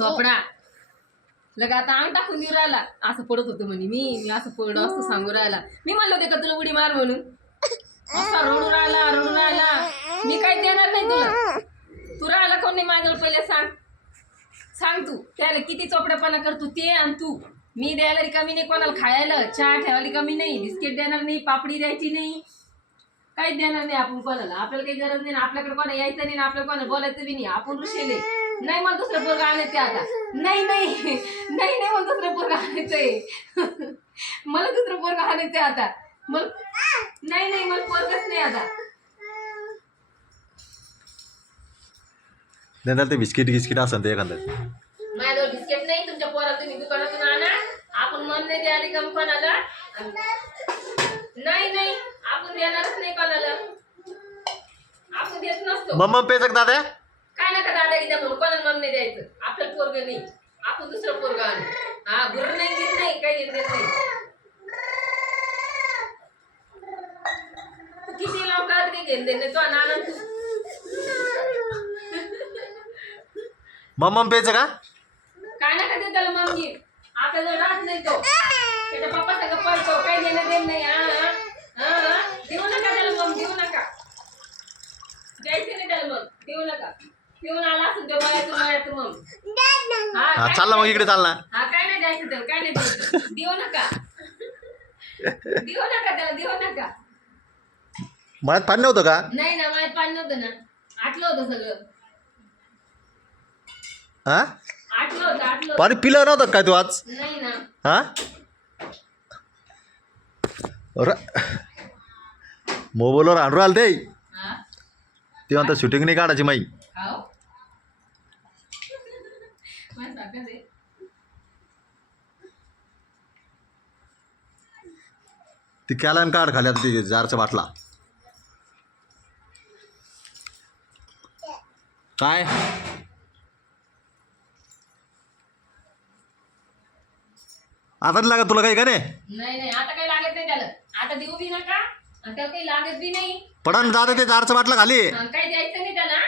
चोपडा लगा आता अंग टाकून देऊ राहिला. असं पडत होतं म्हणे मी. मी असं पडलं असं सांगू राहिला. मी म्हणलं होते का तुला उडी मार म्हणून? असा रडू राहिला रडू राहिला. मी काही देणार नाही तुला. तू राहिला कोण नाही माझ्यावर पहिले सांग. सांग तू. त्याला किती चोपड्यापणा करतो ते आणि तू. मी द्यायला रिकामी नाही कोणाला खायला. चहा ठेवायला रिकामी नाही. बिस्किट देणार नाही पापडी द्यायची नाही. काहीच देणार नाही आपण कोणाला. आपल्याला काही गरज नाही ना आपल्याकडे कोणा यायचं नाही आपल्याला कोणाला बोलायचं बी नाही. आपण ऋषीले. नाही मला दुसरं पोरगा आणायचं आता. नाही नाही. नाही नाही मला दुसरं पोरगा आणायचंय. मला दुसरं पोरगा आणायचंय आता. मग नाही नाही मला पोरगच नाही आता. देणार ते बिस्किट गिस्किट असेल ते एखादं. माझ्याजवळ बिस्किट नाही तुमच्या पोराला तुम्ही दुकानातून आणा. आपण मन नाही द्यायला का कोणाला. नाही नाही आपण देणारच नाही कोणाला. आपण देत नसतो. मम्मा पेचक दादा? काय नका दादा द्या म्हणून कोणाला मन नाही द्यायचं? आपल्याला पोरग नाही. आपण दुसरं पोरग आणू. हा गुरु नाही देत नाही काही देत नाही. किती लवकर ते घेऊन दे नाही तो नाना मम्मा पेच का? काय नका ते त्याला घे आपल्याजवळ राहत नाही तो. त्याच्या पप्पा सगळं पळतो काही देणं देत नाही. हा हा, हा देऊ नका त्याला मग देऊ नका. द्यायचं नाही त्याला मग. देऊ नका. आला असेल ते मग. हा काय चालला मग इकडे चालला. हा काय नाही द्यायचं त्याला काय नाही द्यायचं देऊ नका. देऊ नका त्याला देऊ नका. मळ्यात पाणी नव्हतं का? नाही ना माझ्या पाणी नव्हतं ना. आटलं होतं सगळं. हा? आटलं होतं आटलं होतं. पाणी पिलं नव्हतं का काय तू आज? नाही ना. हा? र मोबाईलवर आणू राहिलं ते हा? ते म्हणतात शूटिंग नाही काढायची माई. ती कॅलन काढ खाली आता ती जारच्या बाटला. काय? आता लागत तुला काही का नाही? नाही नाही आता काही लागत नाही त्याला. आता देऊ बी नका आणि त्याला काही लागत बी नाही. पडन जाते ते जारच्या बाटला खाली. आणि काही द्यायचं नाही त्याला.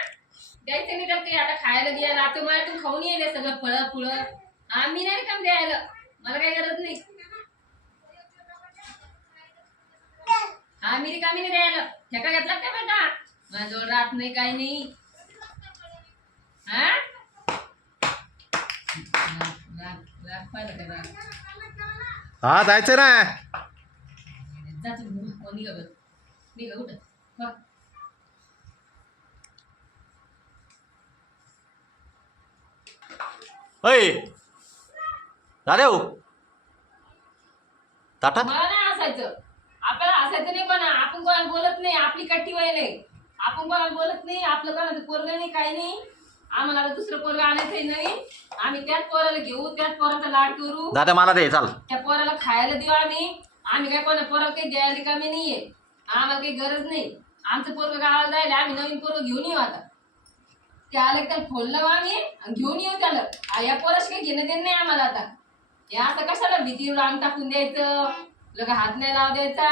द्यायचं नाही त्याला काही आता खायला द्यायला आता मला खाऊन येईल सगळं फळं फुळं. हा मी नाही काम द्यायला. मला काही गरज नाही. हा मी रिकामी नाही द्यायला. ठेका घेतला काय बेटा? माझ्याजवळ राहत नाही काही नाही. हा? राग- राग- राग पाहिलं का राग? हा जायचं ना. जा तुम्ही हो, निघा बरं. निघा उठा. हो. अय हो. मला नाही हसायचं. आपल्याला हसायचं नाही पण आपण कोणाला बोलत नाही आपली कट्टी वय नाही आपण कोणाला बोलत नाही आपलं कोणाचं पोरग नाही काही नाही. आम्हाला आता दुसरं पोरग आणायचंय नाही. आम्ही त्याच पोराला घेऊ त्याच पोराचा लाड करू. दादा मला दे चाल. त्या पोराला खायला देऊ आम्ही. आम्ही काय कोणा पोराला काही द्यायला कमी नाहीये. आम्हाला काही गरज नाही. आमचं पोरग गावाला जायला आम्ही नवीन पोरग घेऊन येऊ आता. ते आलं की त्याला फोन लावू आम्ही आणि घेऊन येऊ त्याला. या पोराशी काही घेणं देणं नाही आम्हाला आता. हे असं कशाला अंग टाकून द्यायचं लगा हात नाही लाव द्यायचा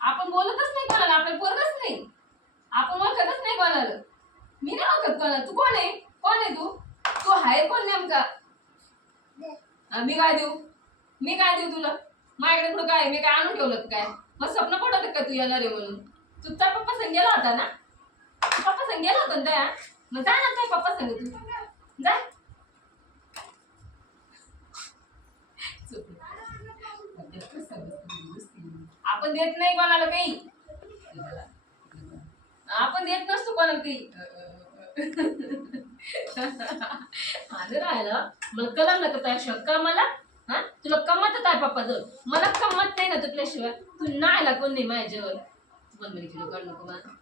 आपण बोलतच नाही कोणाला आपण बोलतच नाही. आपण ओळखतच नाही कोणाला. मी नाही ओळखत कोणाला. तू कोण आहे? कोण आहे तू? तू आहे कोण नेमका? मी काय देऊ? मी काय देऊ तुला? माझ्याकडे पुढं काय मी काय आणून ठेवलं काय? मग स्वप्न पडत का तू येणार आहे म्हणून तुझा पप्पा संग गेला होता ना? पप्पा संग गेला होता ना मग जा ना त्या पप्पा संग तू जा आपण देत नाही कोणाला काही. आपण देत नसतो कोणाला काही. माझं राहिलं मला कलम ना का त्या का मला? हा? तुला कमत आहे पप्पा जर मला कमत नाही ना तुझ्याशिवाय तू नाही कोण नाही माझ्यावर मन म्हणे तुला काढ नको मला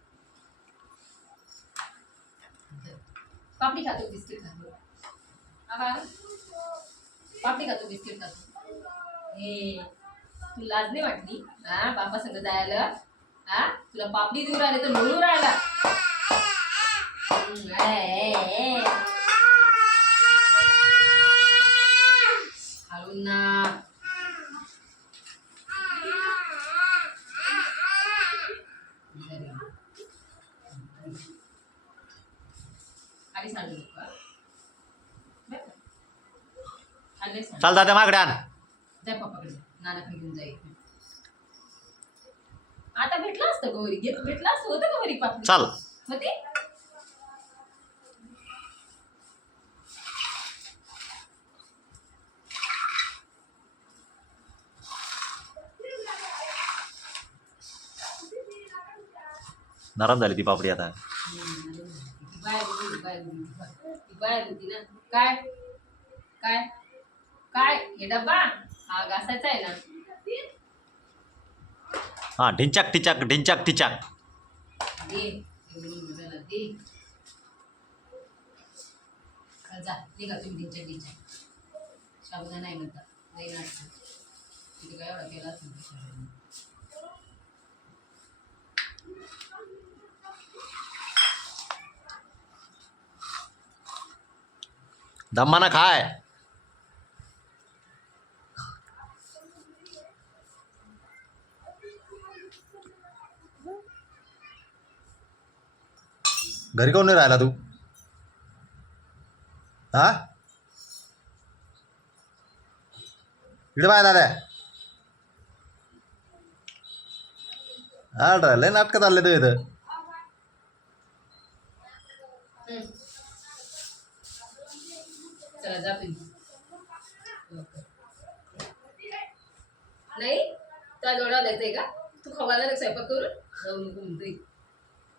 पापडी खातो बिस्किट खातो. पापडी खातो बिस्किट खातो. हे. तू लाज नाही वाटली? हा बाबा संग जायला? हा तुला पापडी देऊ राहिले तर म्हणून राहिला. हळून ना. चाल दादा मागडे आण. नाना घेऊन जाईल. आता भेटलं असतं गौरी. घेत भेटलं असतं होतं वरी पापडी चाल. होते? नरम झाली ती पापडी आता. बाहेर होती, बाहेर होती, ती बाहेर होती ना. काय? काय? काय? हे डब्बा? हा घासायचा आहे ना? हा ढिंचाक टिचाक ढिंचाक टिचाक जा. निघा तुम्ही शाबुदा नाही म्हणता. नाही नाटक तिथे काय एवढा केला असेल. दम्माना खाय. घरी काऊन नाही राहिला तू? हा? इकडे बाय दादा. हा लय नाटकं चालले तू इथं. नाही तुला जोडा द्यायचंय का? तू खवायला नाही स्वयंपाक करून. जाऊ नको म्हणतोय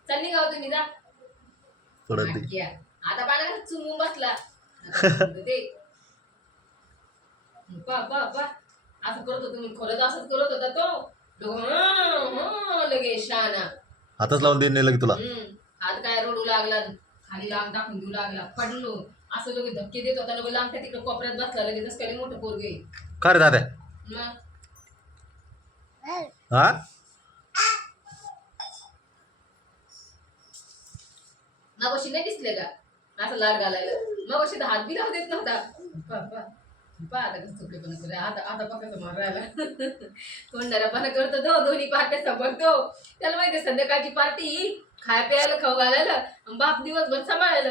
चल हो तुम्ही जा. पडत ती. नाटक्या. आता पाण्यात चुमून बसला? ते पा पा असं करत होतो मी. खरंच असंच करत होता तो. लगे शाना हातच लावून देऊन नेलं की तुला. हात काय रडू लागला खाली लांब टाकून देऊ लागला पडलो. असं लोक धक्के देत होता लोक लांब तिकडे कोपऱ्यात बसला लगेच काही मोठं पोरगे का रे दादा? हा? मग नाही दिसले का? असं लाड घालायला. मग तर हात बी लावू देत नव्हता. पा आता कसं चुकलेपणा करे? आता आता पकाचं मार राहिला. तोंडारापणा करतो तो दोन्ही पार्ट्या सांभाळतो. त्याला माहिती संध्याकाळची पार्टी खाय प्यायला खाऊ घालायला बाप दिवसभर सांभाळायला.